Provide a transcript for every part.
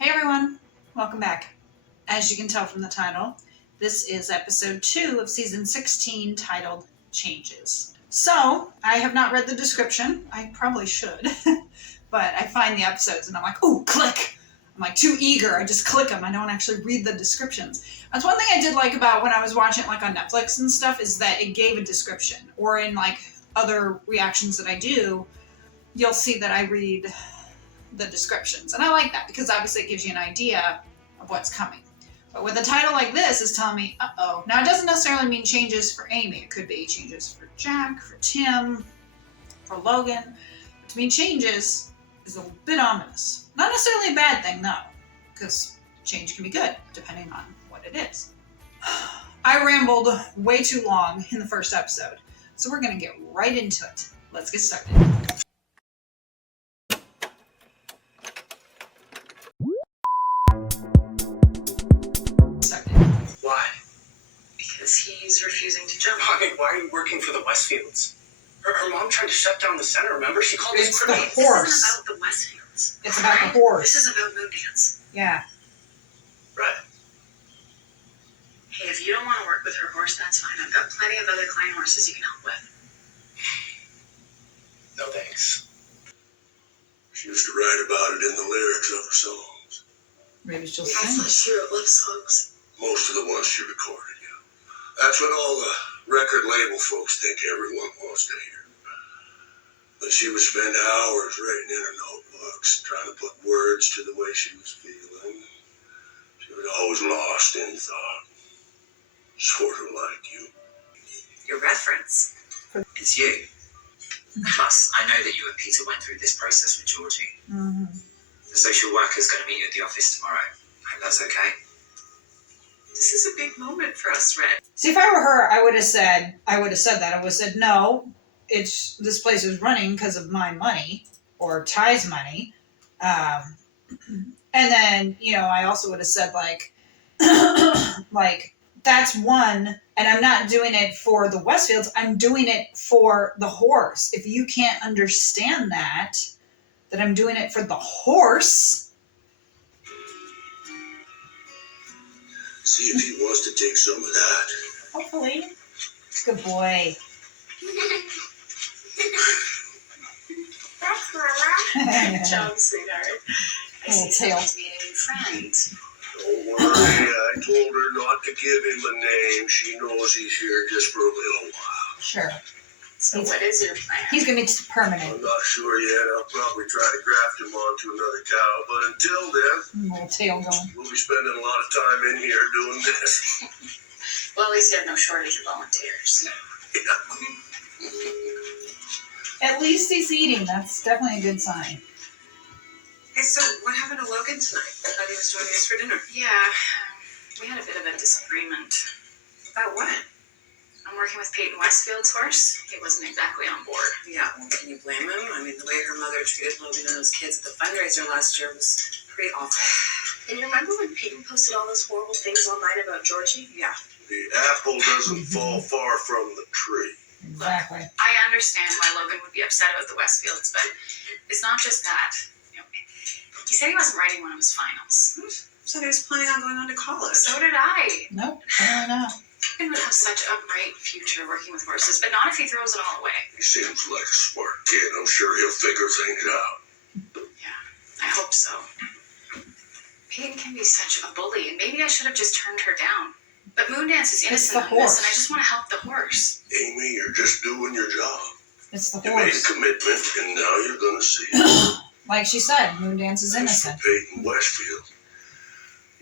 Hey everyone, welcome back. As you can tell from the title, this is episode 2 of season 16 titled Changes. So, I have not read the description. I probably should, but I find the episodes and I'm like, ooh, click! I'm like too eager, I just click them. I don't actually read the descriptions. That's one thing I did like about when I was watching it like on Netflix and stuff is that it gave a description. Or in like other reactions that I do, you'll see that I read the descriptions. And I like that because obviously it gives you an idea of what's coming. But with a title like this, it's telling me, uh-oh. Now, it doesn't necessarily mean changes for Amy. It could be changes for Jack, for Tim, for Logan. But to mean changes is a bit ominous. Not necessarily a bad thing, though, because change can be good, depending on what it is. I rambled way too long in the first episode, so we're going to get right into it. Let's get started. Why? Because he's refusing to jump. Why are you working for the Westfields? Her mom tried to shut down the center, remember? She called us criminals. It's the horse. This isn't about the Westfields. It's about the horse. This is about Moondance. Yeah. Right. Hey, if you don't want to work with her horse, that's fine. I've got plenty of other client horses you can help with. No thanks. She used to write about it in the lyrics of her songs. Maybe she'll I sing. thought she wrote love songs. Most of the ones she recorded, yeah. That's what all the record label folks think everyone wants to hear. But she would spend hours writing in her notebooks, trying to put words to the way she was feeling. She was always lost in thought. Sort of like you. Your reference. It's you. Plus, I know that you and Peter went through this process with Georgie. Mm-hmm. The social worker's going to meet you at the office tomorrow. I hope that's okay. This is a big moment for us, Red. See, if I were her, I would have said that. I would have said, no, this place is running because of my money or Ty's money. And then, I also would have said like, that's one, and I'm not doing it for the Westfields. I'm doing it for the horse. If you can't understand that I'm doing it for the horse. See if he wants to take some of that. Hopefully. Good boy. That's Mama. Good job, sweetheart. I Little see tail. someone's made a new friend. Don't worry, I told her not to give him a name. She knows he's here just for a little while. Sure. So what is your plan? He's going to be permanent. I'm not sure yet. I'll probably try to graft him onto another cow. But until then, Little tail going. we'll be spending a lot of time in here doing this. Well, at least you have no shortage of volunteers. At least he's eating. That's definitely a good sign. Hey, so what happened to Logan tonight? I thought he was joining us for dinner. Yeah, we had a bit of a disagreement. About what? I'm working with Peyton Westfield's horse. He wasn't exactly on board. Yeah, well, can you blame him? I mean, the way her mother treated Logan and those kids at the fundraiser last year was pretty awful. And you remember when Peyton posted all those horrible things online about Georgie? Yeah. The apple doesn't fall far from the tree. Exactly. I understand why Logan would be upset about the Westfields, but it's not just that. He said he wasn't writing one of his finals. So he was planning on going on to college. So did I. Nope. I don't know. Logan would have such a bright future working with horses, but not if he throws it all away. He seems like a smart kid. I'm sure he'll figure things out. Yeah, I hope so. Peyton can be such a bully, and maybe I should have just turned her down. But Moondance is It's innocent the of this, horse. and I just want to help the horse. Amy, you're just doing your job. It's the You made a horse. commitment, and now you're going to see it. Like she said, Moondance is As for innocent. Peyton Westfield,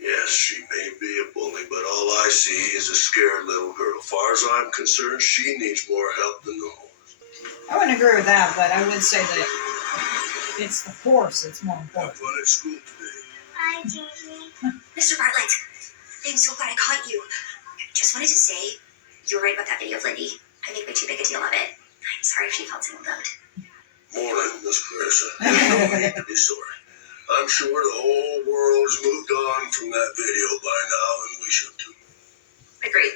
yes, she may be a bully, but all I see is a scared little girl. As far as I'm concerned, she needs more help than the horse. I wouldn't agree with that, but I would say that it's the horse that's more Have important. fun at school today. Hi, Jamie. Mr. Bartlett, I'm so glad I caught you. Just wanted to say, you were right about that video of Lindy. I make way too big a deal of it. I'm sorry if she felt singled out. Morning, Miss Clarissa. There's no need to be sorry. I'm sure the whole world has moved on from that video by now, and we should too. Agreed.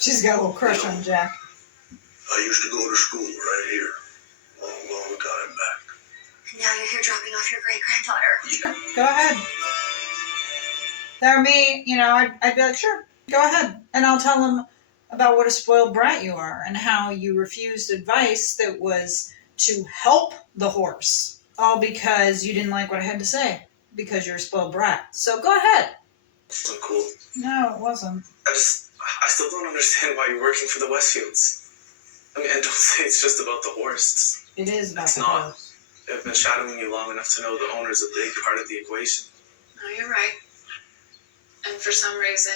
She's got a little crush on Jack. I used to go to school right here, long time back. Now you're here dropping off your great-granddaughter. Go ahead. That were me, I'd be like, sure, go ahead. And I'll tell him about what a spoiled brat you are and how you refused advice that was to help the horse. All because you didn't like what I had to say. Because you're a spoiled brat. So go ahead. So cool. No, it wasn't. I still don't understand why you're working for the Westfields. I mean, and don't say it's just about the horse. It is about It's the not. horse. I've been shadowing you long enough to know the owner's a big part of the equation. No, you're right. And for some reason,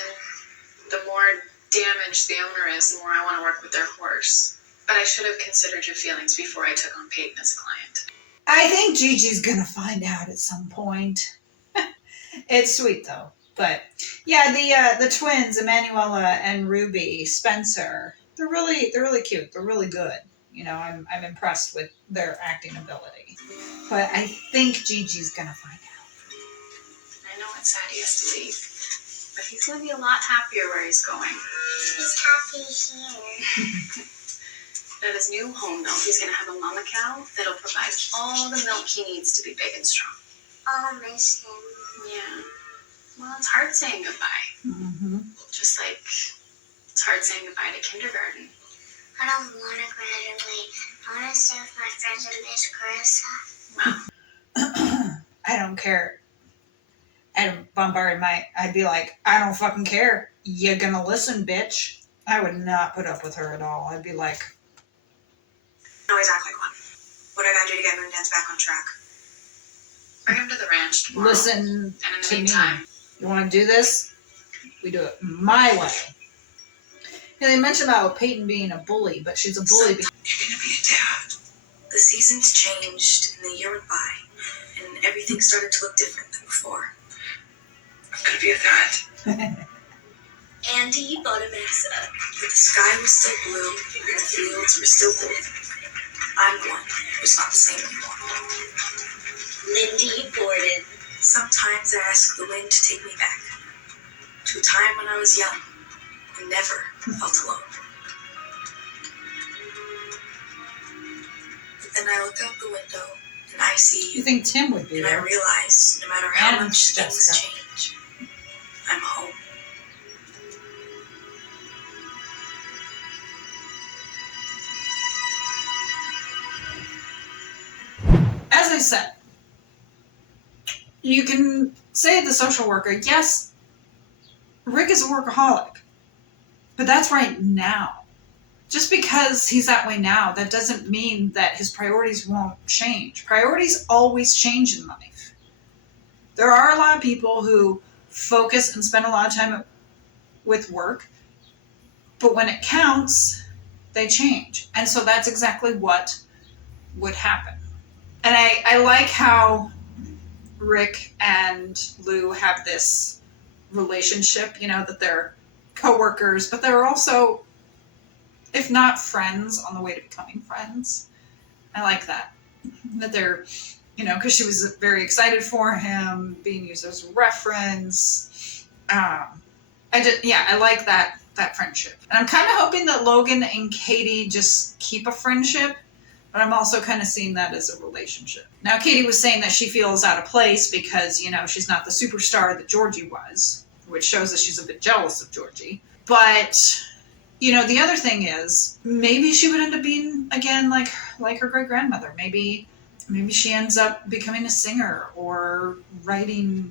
the more damaged the owner is, the more I want to work with their horse. But I should have considered your feelings before I took on Peyton as a client. I think Gigi's gonna find out at some point. It's sweet though. But yeah, the twins, Emanuela and Ruby Spencer, they're really cute. They're really good. I'm impressed with their acting ability. But I think Gigi's gonna find out. I know it's sad he has to leave, but he's going to be a lot happier where he's going. He's happy here. At his new home, though, he's going to have a mama cow that'll provide all the milk he needs to be big and strong. I'll miss him. Yeah. Well, it's hard saying goodbye. Mm-hmm. Just like it's hard saying goodbye to kindergarten. I don't want to graduate. I want to stay with my friends and Miss Carissa. Well, I don't care. I'd be like, I don't fucking care. You gonna listen, bitch? I would not put up with her at all. I'd be like, Always act like one. What do I gotta do to get Moondance back on track? bring him to the ranch tomorrow. listen And in the to me. meantime, You want to do this? We do it my way. They mentioned about Peyton being a bully, but she's a bully because You're gonna be a dad. The seasons changed and the year went by, and everything started to look different than before. I'm gonna be a dad. Andy Bonamassa. But the sky was still blue, and the fields were still golden. I'm the one who's not the same anymore. Lindy Borden. Sometimes I ask the wind to take me back to a time when I was young and never felt alone. But then I look out the window and I see you you, think Tim would be and I there. realize no matter how And much things Jessica. change, I'm home. As I said, you can say the social worker, yes, Rick is a workaholic, but that's right now. Just because he's that way now, that doesn't mean that his priorities won't change. Priorities always change in life. There are a lot of people who focus and spend a lot of time with work, but when it counts, they change. And so that's exactly what would happen. And I like how Rick and Lou have this relationship, that they're co-workers, but they're also, if not friends, on the way to becoming friends. I like that. That they're, because she was very excited for him, being used as a reference. I like that friendship. And I'm kind of hoping that Logan and Katie just keep a friendship, but I'm also kind of seeing that as a relationship. Now, Katie was saying that she feels out of place because, she's not the superstar that Georgie was, which shows that she's a bit jealous of Georgie. But, the other thing is, maybe she would end up being, again, like her great-grandmother. Maybe she ends up becoming a singer or writing,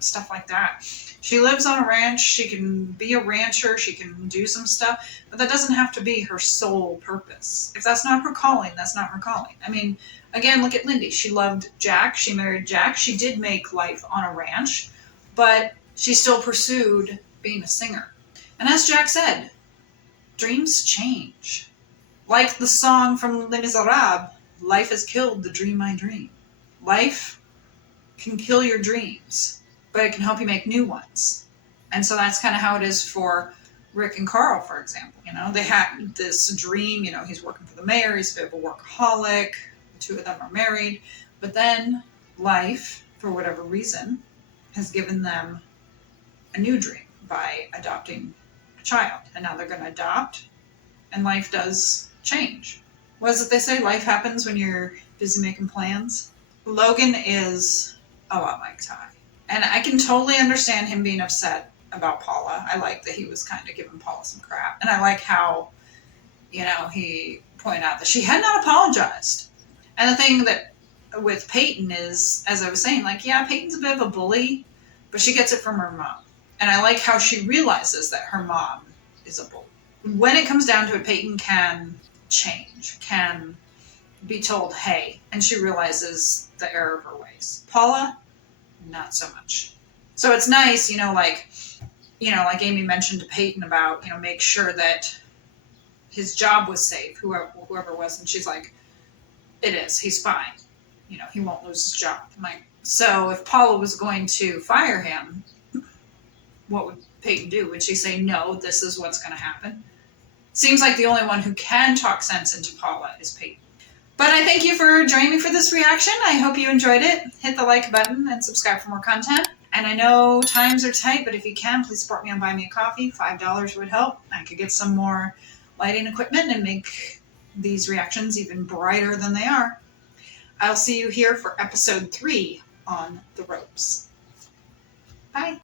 stuff like that. She lives on a ranch. She can be a rancher. She can do some stuff, but that doesn't have to be her sole purpose. If that's not her calling, that's not her calling. I mean, again, look at Lindy. She loved Jack. She married Jack. She did make life on a ranch, but she still pursued being a singer. And as Jack said, dreams change. Like the song from Les Miserables, life has killed the dream I dream. Life can kill your dreams, but it can help you make new ones. And so that's kind of how it is for Rick and Carl, for example. They had this dream, he's working for the mayor, he's a bit of a workaholic, the two of them are married, but then life, for whatever reason, has given them a new dream by adopting a child. And now they're going to adopt, and life does change. What is it they say? Life happens when you're busy making plans. Logan is a lot like Ty. And I can totally understand him being upset about Paula. I like that he was kind of giving Paula some crap. And I like how, he pointed out that she had not apologized. And the thing that with Peyton is, as I was saying, like, yeah, Peyton's a bit of a bully, but she gets it from her mom. And I like how she realizes that her mom is a bully. When it comes down to it, Peyton can change, can be told, hey, and she realizes the error of her ways. Paula, not so much. So it's nice, like Amy mentioned to Peyton about, make sure that his job was safe, whoever it was. And she's like, it is, he's fine. He won't lose his job. I'm like, so if Paula was going to fire him, what would Peyton do? Would she say, no, this is what's going to happen? Seems like the only one who can talk sense into Paula is Peyton. But I thank you for joining me for this reaction. I hope you enjoyed it. Hit the like button and subscribe for more content. And I know times are tight, but if you can, please support me on Buy Me a Coffee. $5 would help. I could get some more lighting equipment and make these reactions even brighter than they are. I'll see you here for episode 3 on The Ropes. Bye.